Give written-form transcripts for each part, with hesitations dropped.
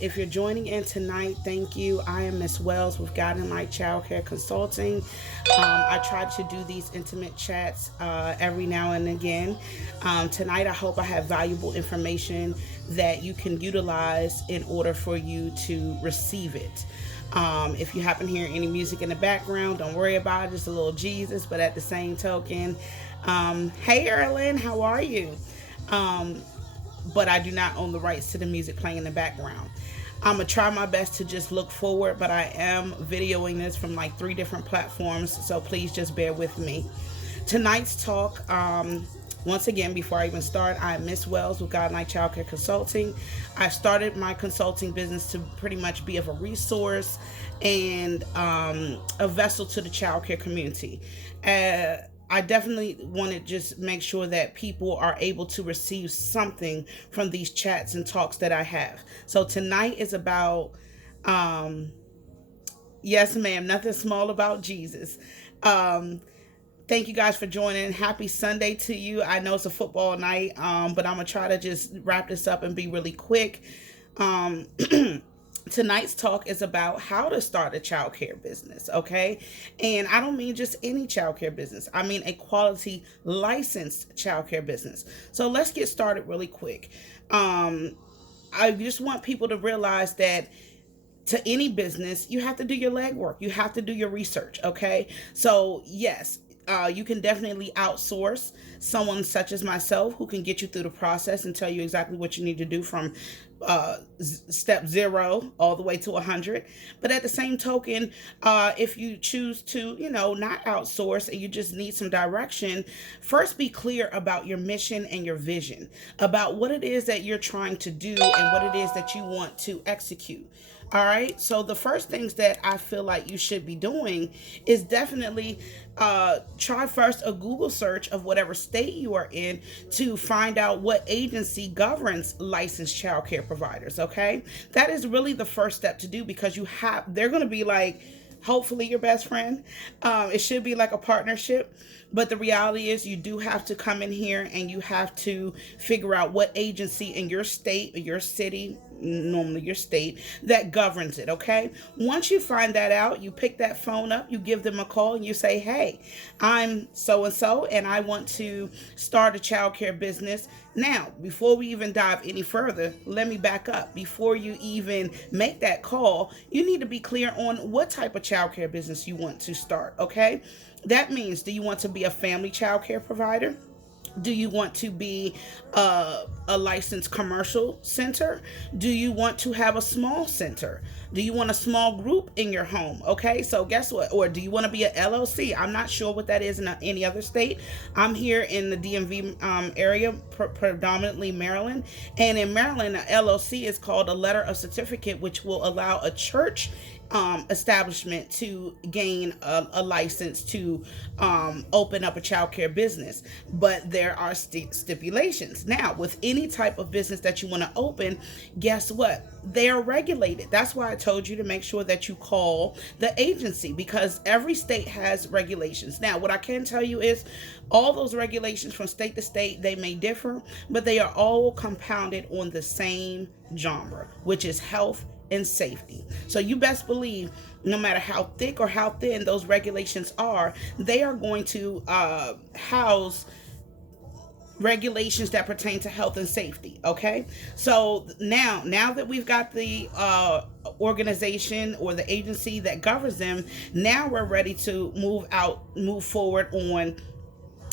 If you're joining in tonight, thank you. I am Miss Wells with Guidinglight Childcare Consulting. I try to do these intimate chats every now and again. Tonight, I hope I have valuable information that you can utilize in order for you to receive it. If you happen to hear any music in the background, don't worry about it. Just a little Jesus, but at the same token, hey Erlyn, how are you? Um, but I do not own the rights to the music playing in the background. I'm gonna try my best to just look forward, but I am videoing this from like 3 different platforms, so please just bear with me. Tonight's talk, once again, before I even start, I'm Miss Wells with God Night Childcare Consulting. I started my consulting business to pretty much be of a resource and a vessel to the childcare community. I definitely want to just make sure that people are able to receive something from these chats and talks that I have. So tonight is about, um, yes, ma'am, nothing small about Jesus. Um, Thank you guys for joining. Happy Sunday to you. I know it's a football night, but I'm gonna try to just wrap this up and be really quick. Um, Tonight's talk is about how to start a childcare business, okay? And I don't mean just any childcare business. I mean a quality licensed childcare business. So let's get started really quick. Um, I just want people to realize that to any business, you have to do your legwork. You have to do your research, okay? So, yes, you can definitely outsource someone such as myself who can get you through the process and tell you exactly what you need to do from step 0 all the way to 100. But at the same token, if you choose to, not outsource and you just need some direction, first be clear about your mission and your vision, about what it is that you're trying to do and what it is that you want to execute. All right. So the first things that I feel like you should be doing is definitely try first a Google search of whatever state you are in to find out what agency governs licensed childcare providers. Okay. That is really the first step to do because they're going to be like, hopefully your best friend. It should be like a partnership. But the reality is you do have to come in here and you have to figure out what agency in your state or your city, normally your state, that governs it, okay? Once you find that out, you pick that phone up, you give them a call and you say, hey, I'm so-and-so and I want to start a childcare business. Now, before we even dive any further, let me back up. Before you even make that call, you need to be clear on what type of childcare business you want to start, okay? That means, do you want to be a family childcare provider? Do you want to be a licensed commercial center? Do you want to have a small center? Do you want a small group in your home? Okay, so guess what? Or do you want to be an LLC? I'm not sure what that is in any other state. I'm here in the DMV area, predominantly Maryland. And in Maryland, an LLC is called a letter of certificate, which will allow a church establishment to gain a license to open up a childcare business. But there are stipulations. Now, with any type of business that you want to open, guess what? They are regulated. That's why I told you to make sure that you call the agency because every state has regulations. Now, what I can tell you is all those regulations from state to state, they may differ, but they are all compounded on the same genre, which is health and safety. So you best believe no matter how thick or how thin those regulations are, they are going to house regulations that pertain to health and safety. Okay, so now that we've got the organization or the agency that governs them, now we're ready to move forward on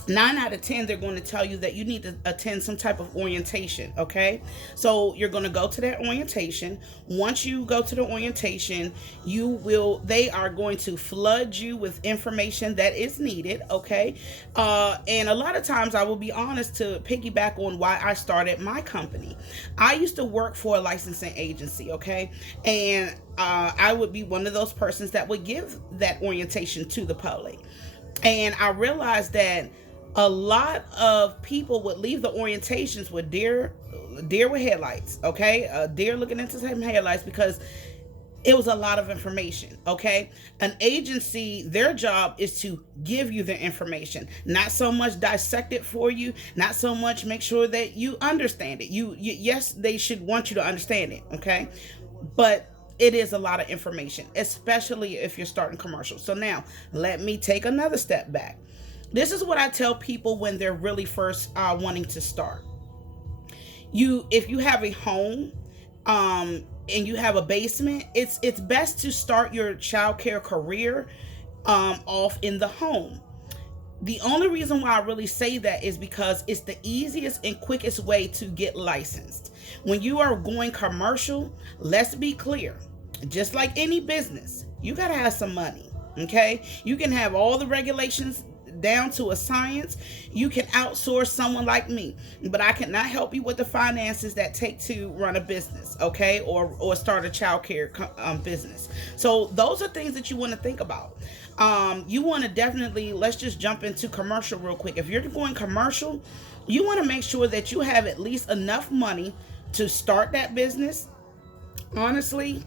9 out of 10, they're going to tell you that you need to attend some type of orientation, okay? So you're going to go to that orientation. Once you go to the orientation, they are going to flood you with information that is needed, okay? And a lot of times, I will be honest, to piggyback on why I started my company. I used to work for a licensing agency, okay? And I would be one of those persons that would give that orientation to the public. And I realized that a lot of people would leave the orientations with deer with headlights, okay? A deer looking into some headlights because It was a lot of information. Okay, an agency, their job is to give you the information, not so much dissect it for you, not so much make sure that you understand it. Yes, they should want you to understand it. Okay, but it is a lot of information, especially if you're starting commercials. So now let me take another step back. This is what I tell people when they're really first wanting to start. If you have a home, and you have a basement, it's best to start your childcare career off in the home. The only reason why I really say that is because it's the easiest and quickest way to get licensed. When you are going commercial, let's be clear, just like any business, you got to have some money. Okay, you can have all the regulations down to a science. You can outsource someone like me, but I cannot help you with the finances that take to run a business, okay, or start a childcare business. So those are things that you want to think about. You want to definitely, let's just jump into commercial real quick. If you're going commercial, you want to make sure that you have at least enough money to start that business. Honestly,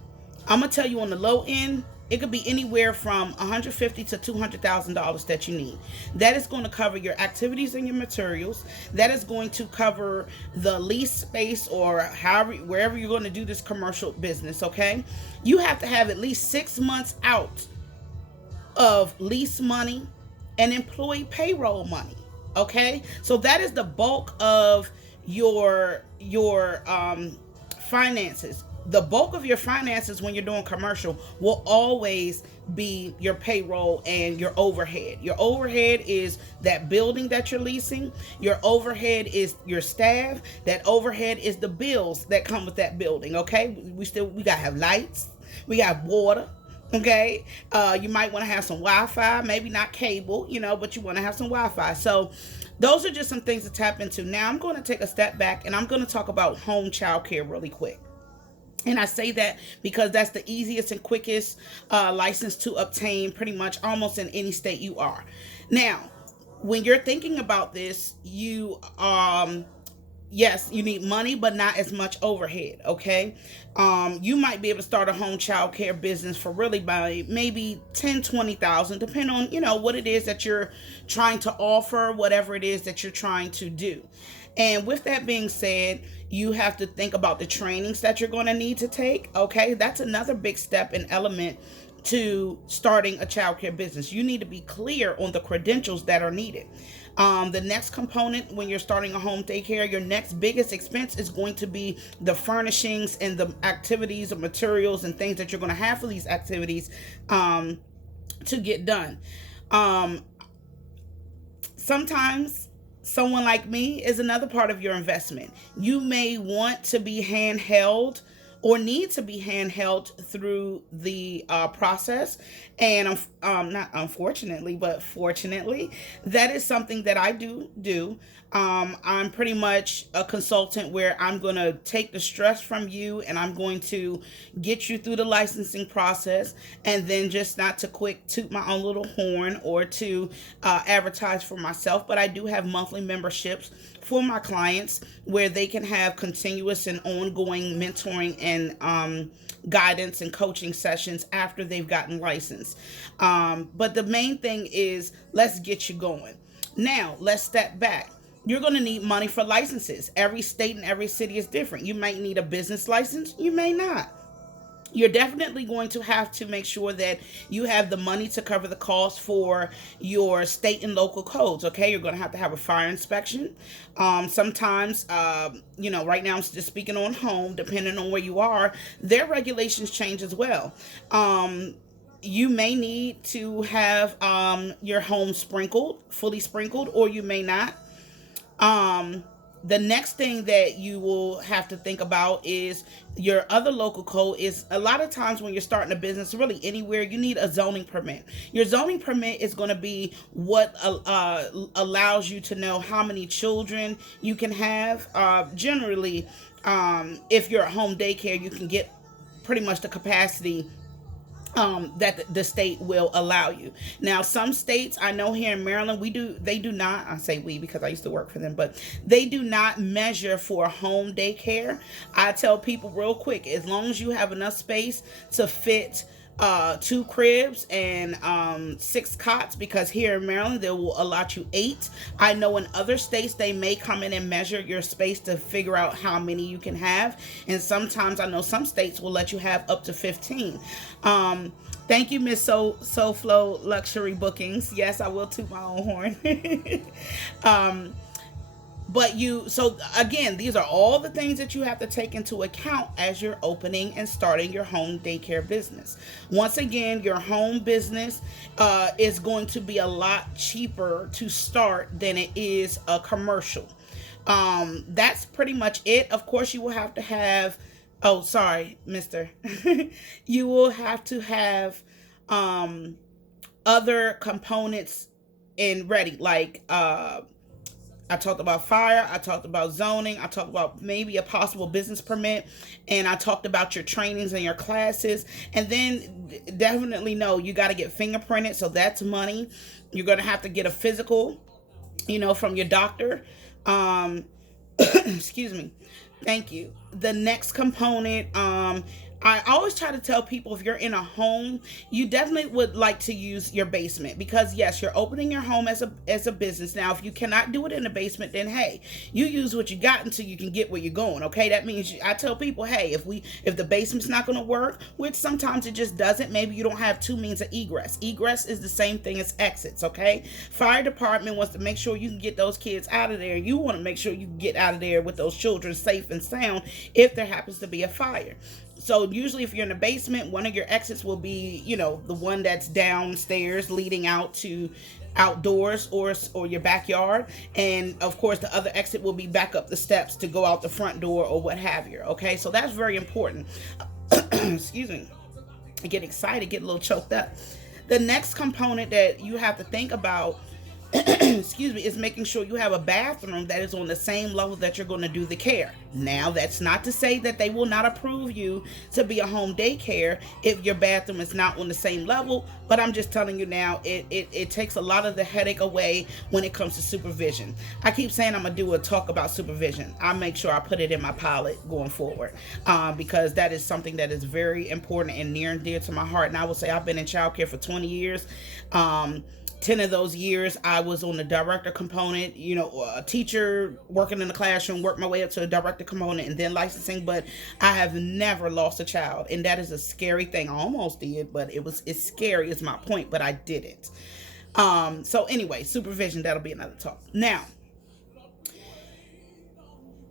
I'm gonna tell you, on the low end, it could be anywhere from $150,000 to $200,000 that you need. That is going to cover your activities and your materials. That is going to cover the lease space, or however, wherever you're going to do this commercial business. Okay, you have to have at least 6 months out of lease money and employee payroll money. Okay, so that is the bulk of your finances. The bulk of your finances when you're doing commercial will always be your payroll and your overhead. Your overhead is that building that you're leasing. Your overhead is your staff. That overhead is the bills that come with that building. Okay, we gotta have lights. We got water. Okay, you might want to have some Wi-Fi, maybe not cable, but you want to have some Wi-Fi. So those are just some things to tap into. Now I'm going to take a step back and I'm going to talk about home childcare really quick. And I say that because that's the easiest and quickest license to obtain pretty much almost in any state you are. Now, when you're thinking about this, yes, you need money, but not as much overhead. Okay, you might be able to start a home child care business for really by maybe 10-20,000, depending on what it is that you're trying to offer, whatever it is that you're trying to do. And with that being said, you have to think about the trainings that you're going to need to take. Okay, that's another big step and element to starting a childcare business. You need to be clear on the credentials that are needed. The next component when you're starting a home daycare, your next biggest expense is going to be the furnishings and the activities and materials and things that you're going to have for these activities to get done. Sometimes someone like me is another part of your investment. You may want to be handheld or need to be handheld through the process. And not unfortunately, but fortunately, that is something that I do. I'm pretty much a consultant where I'm going to take the stress from you and I'm going to get you through the licensing process, and then just not to quick toot my own little horn or to advertise for myself, but I do have monthly memberships for my clients where they can have continuous and ongoing mentoring and guidance and coaching sessions after they've gotten licensed. But the main thing is, let's get you going. Now, let's step back. You're going to need money for licenses. Every state and every city is different. You might need a business license. You may not. You're definitely going to have to make sure that you have the money to cover the cost for your state and local codes. Okay, you're going to have a fire inspection. Sometimes, right now I'm just speaking on home, depending on where you are, their regulations change as well. You may need to have your home fully sprinkled, or you may not. The next thing that you will have to think about is your other local code. Is a lot of times when you're starting a business, really anywhere, you need a zoning permit. Your zoning permit is going to be what allows you to know how many children you can have. Generally, if you're a home daycare, you can get pretty much the capacity that the state will allow you. Now, some states, I know here in Maryland, they do not, I say we because I used to work for them, but they do not measure for home daycare. I tell people real quick, as long as you have enough space to fit two cribs and six cots, because here in Maryland they will allot you eight. I know in other states they may come in and measure your space to figure out how many you can have, and sometimes I know some states will let you have up to 15. Thank you, Miss SoFlo Luxury Bookings. Yes, I will toot my own horn. So again, these are all the things that you have to take into account as you're opening and starting your home daycare business. Once again, your home business is going to be a lot cheaper to start than it is a commercial. That's pretty much it. Of course, you will have to have, oh, sorry, mister. You will have to have other components in ready, like I talked about fire, I talked about zoning, I talked about maybe a possible business permit, and I talked about your trainings and your classes. And then definitely know you got to get fingerprinted, so that's money. You're going to have to get a physical, from your doctor. Excuse me. Thank you. The next component, I always try to tell people, if you're in a home, you definitely would like to use your basement, because yes, you're opening your home as a business. Now, if you cannot do it in the basement, then hey, you use what you got until you can get where you're going. Okay, that means I tell people, hey, if the basement's not going to work, which sometimes it just doesn't, maybe you don't have two means of egress. Egress is the same thing as exits. Okay, fire department wants to make sure you can get those kids out of there. You want to make sure you can get out of there with those children safe and sound if there happens to be a fire. So usually if you're in the basement, one of your exits will be, the one that's downstairs leading out to outdoors or your backyard. And of course, the other exit will be back up the steps to go out the front door or what have you. Okay, so that's very important. Excuse me. I get excited, get a little choked up. The next component that you have to think about excuse me, is making sure you have a bathroom that is on the same level that you're going to do the care. Now, that's not to say that they will not approve you to be a home daycare if your bathroom is not on the same level, but I'm just telling you now, it takes a lot of the headache away when it comes to supervision. I keep saying I'm going to do a talk about supervision. I'll make sure I put it in my pilot going forward, because that is something that is very important and near and dear to my heart. And I will say I've been in childcare for 20 years. 10 of those years I was on the director component, a teacher working in the classroom, worked my way up to a director component and then licensing, but I have never lost a child. And that is a scary thing. I almost did, but it's scary is my point, but I didn't. So anyway, supervision, that'll be another talk. Now,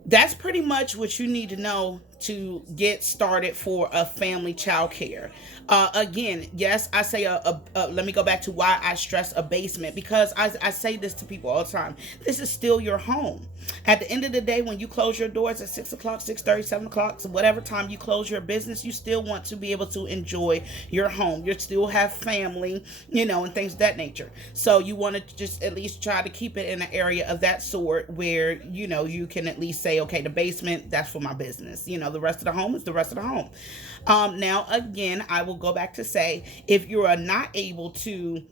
that's pretty much what you need to know to get started for a family child care. Again, yes, I say let me go back to why I stress a basement, because I say this to people all the time. This is still your home. At the end of the day, when you close your doors at 6 o'clock, 6:30, 7 o'clock, so whatever time you close your business, you still want to be able to enjoy your home. You still have family, and things of that nature. So you want to just at least try to keep it in an area of that sort where, you can at least say, okay, the basement, that's for my business. The rest of the home is the rest of the home. Now, again, I will go back to say, if you are not able to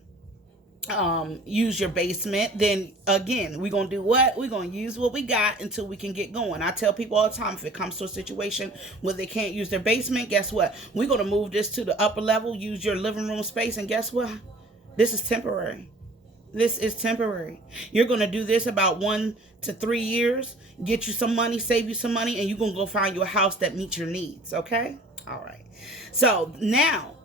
use your basement, then again, we're going to do what? We're going to use what we got until we can get going. I tell people all the time, if it comes to a situation where they can't use their basement, guess what? We're going to move this to the upper level, use your living room space, and guess what? This is temporary. This is temporary. You're going to do this about 1 to 3 years, get you some money, save you some money, and you're going to go find you a house that meets your needs, okay? All right. So now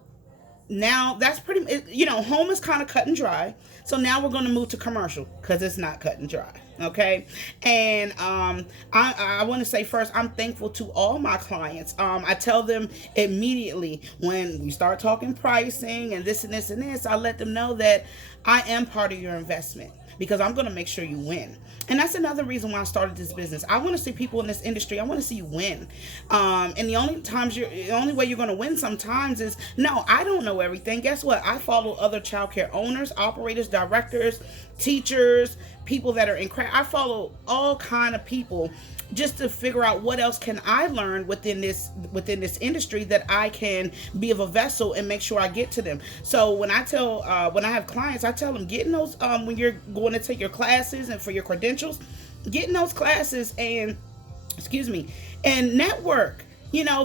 that's pretty, home is kind of cut and dry. So now we're going to move to commercial, because it's not cut and dry. Okay. And I want to say first, I'm thankful to all my clients. I tell them immediately when we start talking pricing and this and this and this, I let them know that I am part of your investment, because I'm going to make sure you win. And that's another reason why I started this business. I want to see people in this industry. I want to see you win. And the only way you're going to win sometimes is, no, I don't know everything. Guess what? I follow other childcare owners, operators, directors, teachers, people that are in craft. I follow all kind of people just to figure out what else can I learn within this industry that I can be of a vessel and make sure I get to them. So when I have clients, I tell them, get in those when you're going to take your classes and for your credentials, get in those classes and excuse me, and network.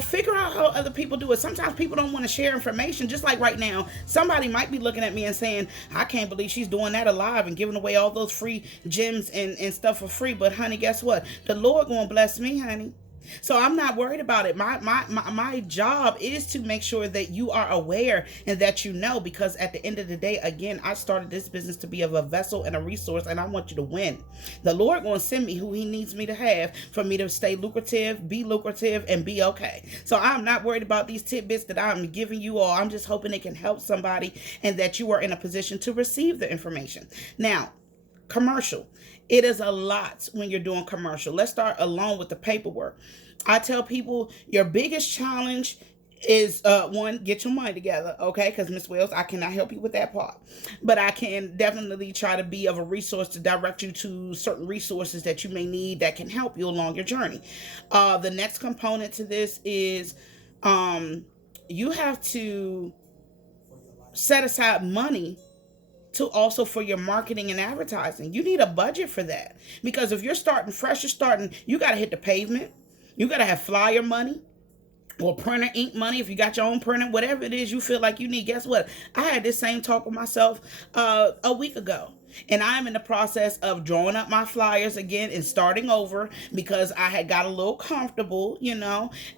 Figure out how other people do it. Sometimes people don't want to share information. Just like right now, somebody might be looking at me and saying, I can't believe she's doing that alive and giving away all those free gems and stuff for free. But honey, guess what? The Lord gonna bless me, honey. So I'm not worried about it. My job is to make sure that you are aware and that you know, because at the end of the day, again, I started this business to be of a vessel and a resource, and I want you to win. The Lord going to send me who he needs me to have for me to stay lucrative, and be okay. So I'm not worried about these tidbits that I'm giving you all. I'm just hoping it can help somebody and that you are in a position to receive the information. Now, commercial. It is a lot when you're doing commercial. Let's start along with the paperwork. I tell people your biggest challenge is one, get your money together, okay? Because Miss Wells, I cannot help you with that part, but I can definitely try to be of a resource to direct you to certain resources that you may need that can help you along your journey. The next component to this is you have to set aside money to also for your marketing and advertising. You need a budget for that, because if you're starting fresh, you got to hit the pavement. You got to have flyer money or printer ink money if you got your own printer, whatever it is you feel like you need. Guess what? I had this same talk with myself a week ago. And I'm in the process of drawing up my flyers again and starting over, because I had got a little comfortable,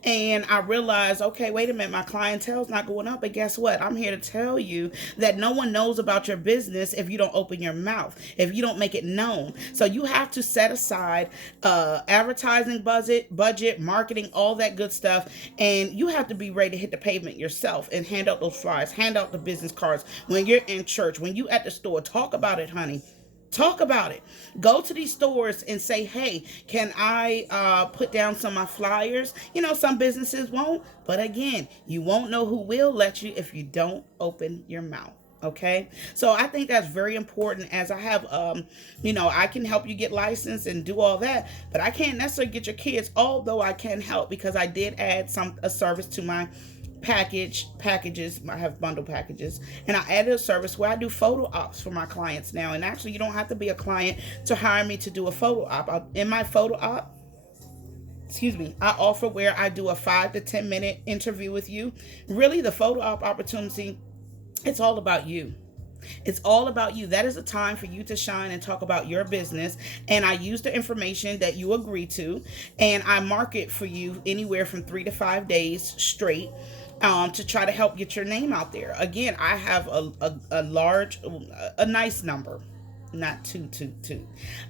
and I realized, okay, wait a minute, my clientele's not going up. But guess what? I'm here to tell you that no one knows about your business if you don't open your mouth, if you don't make it known. So you have to set aside advertising budget, marketing, all that good stuff. And you have to be ready to hit the pavement yourself and hand out those flyers, hand out the business cards. When you're in church, when you at the store, talk about it, honey. Talk about it. Go to these stores and say, hey, can I put down some of my flyers? Some businesses won't, but again, you won't know who will let you if you don't open your mouth. Okay, so I think that's very important. As I have, I can help you get licensed and do all that, but I can't necessarily get your kids, although I can help, because I did add a service to my packages. I have bundle packages, and I added a service where I do photo ops for my clients now. And actually, you don't have to be a client to hire me to do a photo op. In my photo op, I offer where I do a 5 to 10 minute interview with you. Really, the photo op opportunity, it's all about you. It's all about you. That is a time for you to shine and talk about your business. And I use the information that you agree to, and I market for you anywhere from 3 to 5 days straight, to try to help get your name out there. Again, I have a nice number. Not too.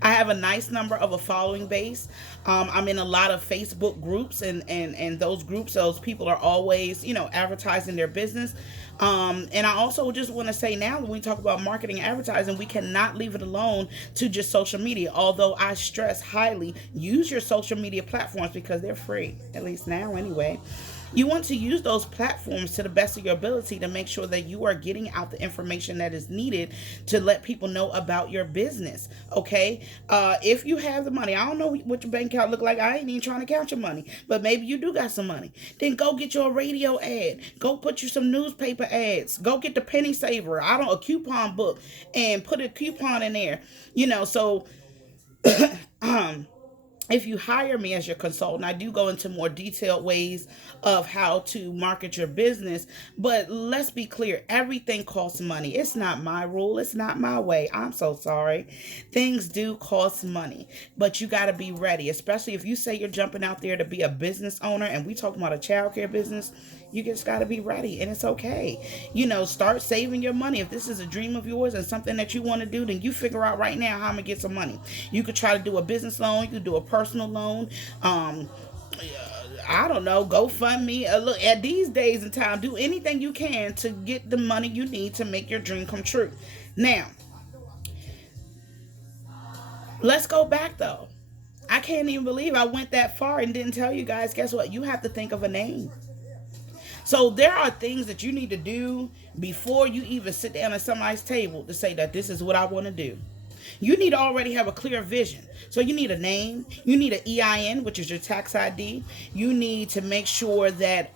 I have a nice number of a following base. I'm in a lot of Facebook groups, and those groups, those people are always, advertising their business. And I also just want to say, now when we talk about marketing and advertising, we cannot leave it alone to just social media. Although I stress highly, use your social media platforms because they're free, at least now anyway. You want to use those platforms to the best of your ability to make sure that you are getting out the information that is needed to let people know about your business. Okay. If you have the money, I don't know what your bank account look like. I ain't even trying to count your money, but maybe you do got some money. Then go get your radio ad. Go put you some newspaper ads. Go get the penny saver. A coupon book and put a coupon in there. So if you hire me as your consultant, I do go into more detailed ways of how to market your business. But let's be clear, everything costs money. It's not my rule. It's not my way. I'm so sorry. Things do cost money, but you got to be ready, especially if you say you're jumping out there to be a business owner, and we talking about a childcare business. You just got to be ready, and it's okay. Start saving your money. If this is a dream of yours and something that you want to do, then you figure out right now how I'm going to get some money. You could try to do a business loan. You could do a personal loan. I don't know, GoFundMe. Look, at these days and time, do anything you can to get the money you need to make your dream come true. Now, let's go back, though. I can't even believe I went that far and didn't tell you guys. Guess what? You have to think of a name. So there are things that you need to do before you even sit down at somebody's table to say that this is what I want to do. You need to already have a clear vision. So you need a name, you need an EIN, which is your tax ID. You need to make sure that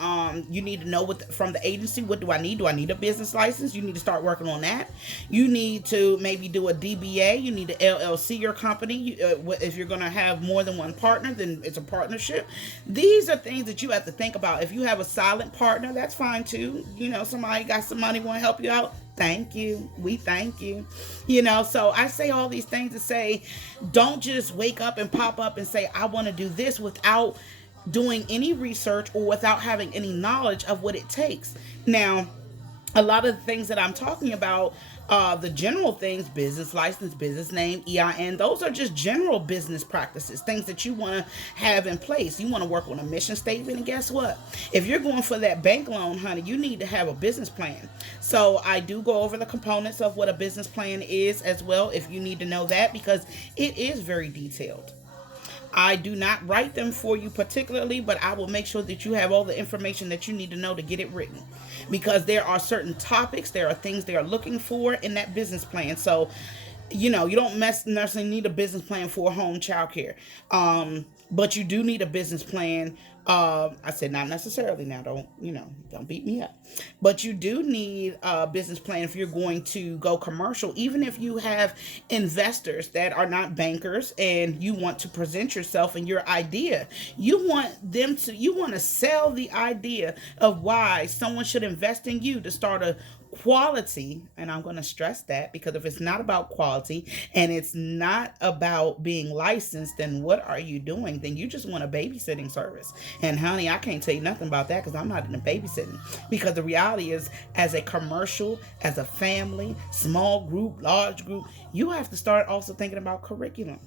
you need to know from the agency, what do I need? Do I need a business license? You need to start working on that. You need to maybe do a DBA. You need to LLC your company. If you're going to have more than one partner, then it's a partnership. These are things that you have to think about. If you have a silent partner, that's fine too. Somebody got some money, want to help you out. Thank you. We thank you. So I say all these things to say, don't just wake up and pop up and say, I want to do this without doing any research or without having any knowledge of what it takes. Now, a lot of the things that I'm talking about, the general things, business license, business name, EIN, those are just general business practices, things that you want to have in place. You want to work on a mission statement, and guess what? If you're going for that bank loan, honey, you need to have a business plan. So I do go over the components of what a business plan is as well, if you need to know that, because it is very detailed. I do not write them for you particularly, but I will make sure that you have all the information that you need to know to get it written, because there are certain topics, there are things they are looking for in that business plan. So, you don't necessarily need a business plan for home childcare, but you do need a business plan. I said not necessarily. Now, don't beat me up. But you do need a business plan if you're going to go commercial. Even if you have investors that are not bankers and you want to present yourself and your idea, you want to sell the idea of why someone should invest in you to start a quality, and I'm going to stress that, because if it's not about quality and it's not about being licensed, then what are you doing? Then you just want a babysitting service. And honey, I can't tell you nothing about that, because I'm not in the babysitting. Because the reality is, as a commercial, as a family, small group, large group, you have to start also thinking about curriculum.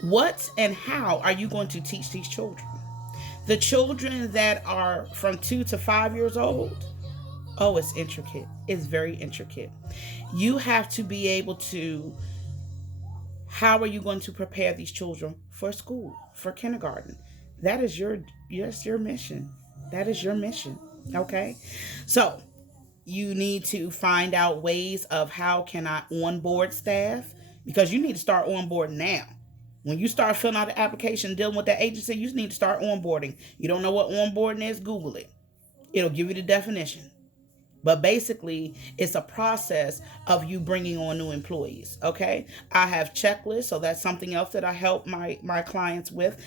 What and how are you going to teach these children? The children that are from 2 to 5 years old, oh, it's intricate. It's very intricate. You have to be able to, how are you going to prepare these children for school, for kindergarten? That is your mission. That is your mission. Okay? So you need to find out ways of how can I onboard staff, because you need to start onboarding now. When you start filling out the application, dealing with that agency, you need to start onboarding. You don't know what onboarding is? Google it. It'll give you the definition. But basically, it's a process of you bringing on new employees, okay? I have checklists, so that's something else that I help my clients with,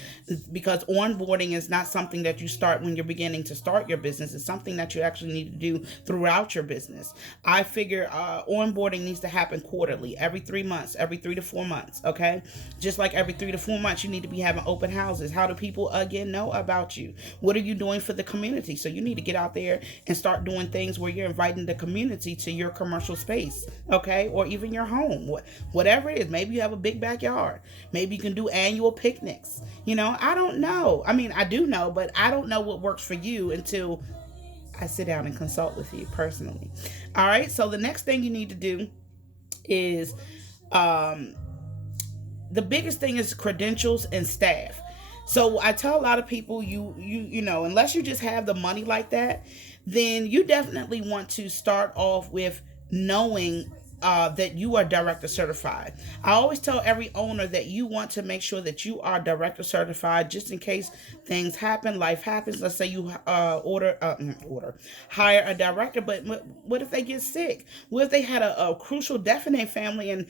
because onboarding is not something that you start when you're beginning to start your business. It's something that you actually need to do throughout your business. I figure onboarding needs to happen quarterly, every 3 months, every 3 to 4 months, okay? Just like every 3 to 4 months, you need to be having open houses. How do people, again, know about you? What are you doing for the community? So you need to get out there and start doing things where you're inviting the community to your commercial space, okay? Or even your home, whatever it is. Maybe you have a big backyard. Maybe you can do annual picnics. I don't know. I mean, I do know, but I don't know what works for you until I sit down and consult with you personally. All right, so the next thing you need to do is, the biggest thing is credentials and staff. So I tell a lot of people, you know, unless you just have the money like that, then you definitely want to start off with knowing that you are director certified. I always tell every owner that you want to make sure that you are director certified, just in case things happen, life happens. Let's say you hire a director, but what if they get sick? What if they had a crucial death in their family, and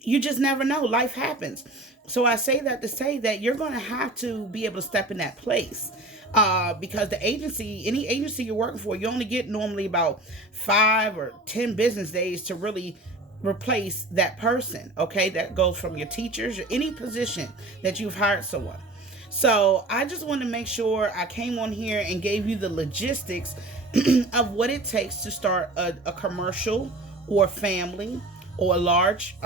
you just never know, life happens. So I say that to say that you're going to have to be able to step in that place. Because the agency, any agency you're working for, you only get normally about 5 or 10 business days to really replace that person. Okay, that goes from your teachers or any position that you've hired someone. So I just want to make sure I came on here and gave you the logistics of what it takes to start a commercial or family or a large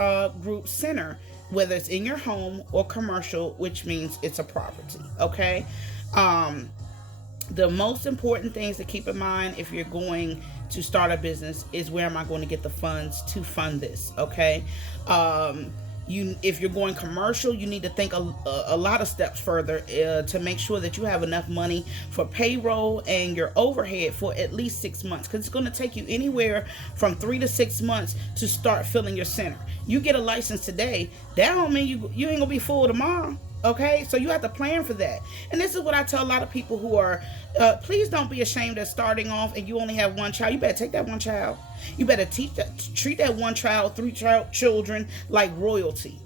group center, whether it's in your home or commercial, which means it's a property. Okay. The most important things to keep in mind if you're going to start a business is, where am I going to get the funds to fund this? Okay. if you're going commercial, you need to think a lot of steps further to make sure that you have enough money for payroll and your overhead for at least 6 months, because it's going to take you anywhere from 3 to 6 months to start filling your center. You get a license today, that don't mean you ain't gonna be full tomorrow. Okay, so you have to plan for that. And this is what I tell a lot of people who are, please don't be ashamed of starting off and you only have one child. You better take that one child. You better treat that one child, three children like royalty,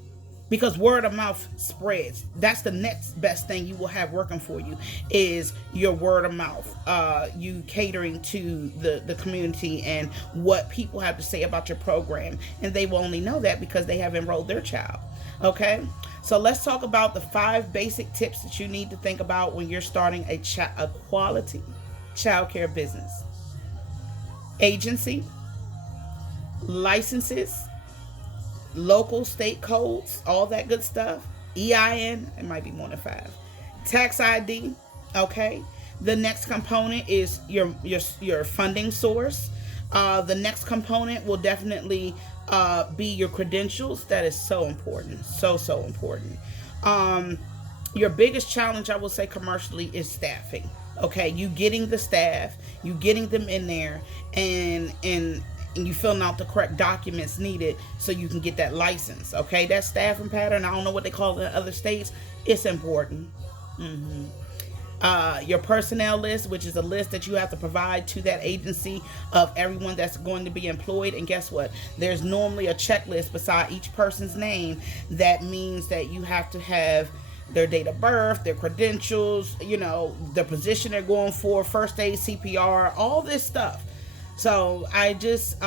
because word of mouth spreads. That's the next best thing you will have working for you, is your word of mouth. You catering to the community and what people have to say about your program, and they will only know that because they have enrolled their child. Okay, so let's talk about the 5 basic tips that you need to think about when you're starting a quality childcare business. Agency, licenses, local state codes, all that good stuff. EIN, it might be more than 5. Tax ID. Okay, the next component is your funding source. The next component will definitely be your credentials. That is so important, so important. Your biggest challenge, I will say, commercially, is staffing. Okay, you getting the staff, you getting them in there, and you filling out the correct documents needed so you can get that license. Okay, that staffing pattern, I don't know what they call it in other states, it's important. Your personnel list, which is a list that you have to provide to that agency of everyone that's going to be employed. And guess what? There's normally a checklist beside each person's name. That means that you have to have their date of birth, their credentials, the position they're going for, first aid, CPR, all this stuff. So I just,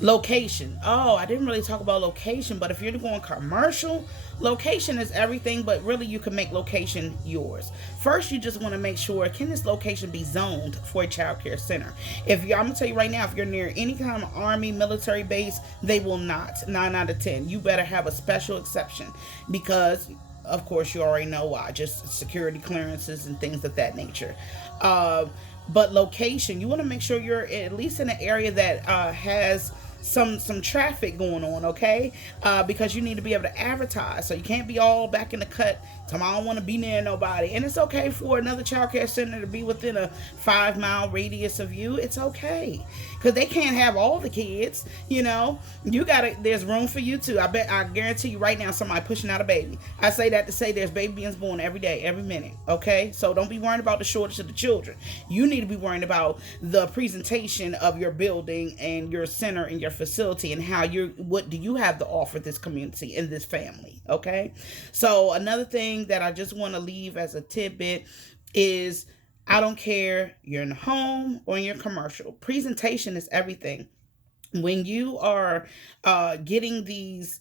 location. Oh, I didn't really talk about location, but if you're going commercial, location is everything, but really you can make location yours. First, you just want to make sure, can this location be zoned for a child care center? I'm going to tell you right now, if you're near any kind of army, military base, they will not. 9 out of 10. You better have a special exception, because of course you already know why, just security clearances and things of that nature. But location, you want to make sure you're at least in an area that has some traffic going on, okay? Because you need to be able to advertise. So you can't be all back in the cut. I don't want to be near nobody. And it's okay for another child care center to be within a 5-mile radius of you. It's okay, because they can't have all the kids. There's room for you too. I guarantee you right now, somebody pushing out a baby. I say that to say there's baby being born every day, every minute. Okay, so don't be worrying about the shortage of the children. You need to be worrying about the presentation of your building and your center and your facility, and what do you have to offer this community and this family. Okay, so another thing that I just want to leave as a tidbit is, I don't care you're in the home or in your commercial, presentation is everything. When you are getting these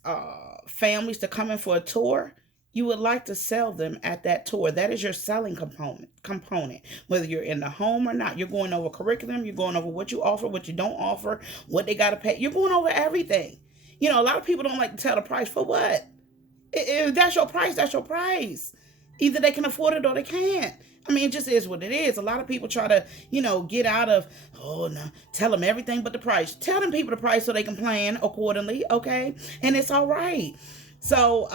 families to come in for a tour, you would like to sell them at that tour. That is your selling component. Whether you're in the home or not, you're going over curriculum, you're going over what you offer, what you don't offer, what they got to pay. You're going over everything. A lot of people don't like to tell the price. For what? If that's your price, that's your price. Either they can afford it or they can't. It just is what it is. A lot of people try to, get out of, no, tell them everything but the price. Tell them people the price so they can plan accordingly, okay? And it's all right. So,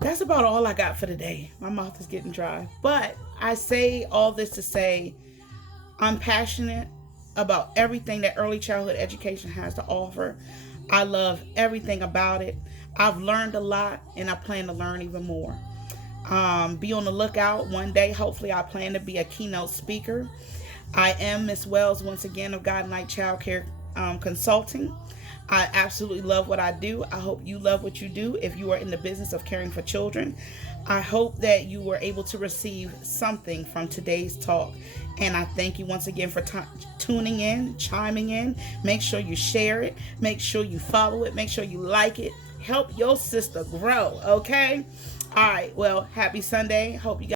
that's about all I got for today. My mouth is getting dry. But I say all this to say, I'm passionate about everything that early childhood education has to offer. I love everything about it. I've learned a lot, and I plan to learn even more. Be on the lookout. One day, hopefully, I plan to be a keynote speaker. I am Miss Wells, once again, of Guidinglight Childcare Consulting. I absolutely love what I do. I hope you love what you do if you are in the business of caring for children. I hope that you were able to receive something from today's talk. And I thank you once again for tuning in, chiming in. Make sure you share it. Make sure you follow it. Make sure you like it. Help your sister grow, okay? All right, well, happy Sunday. Hope you guys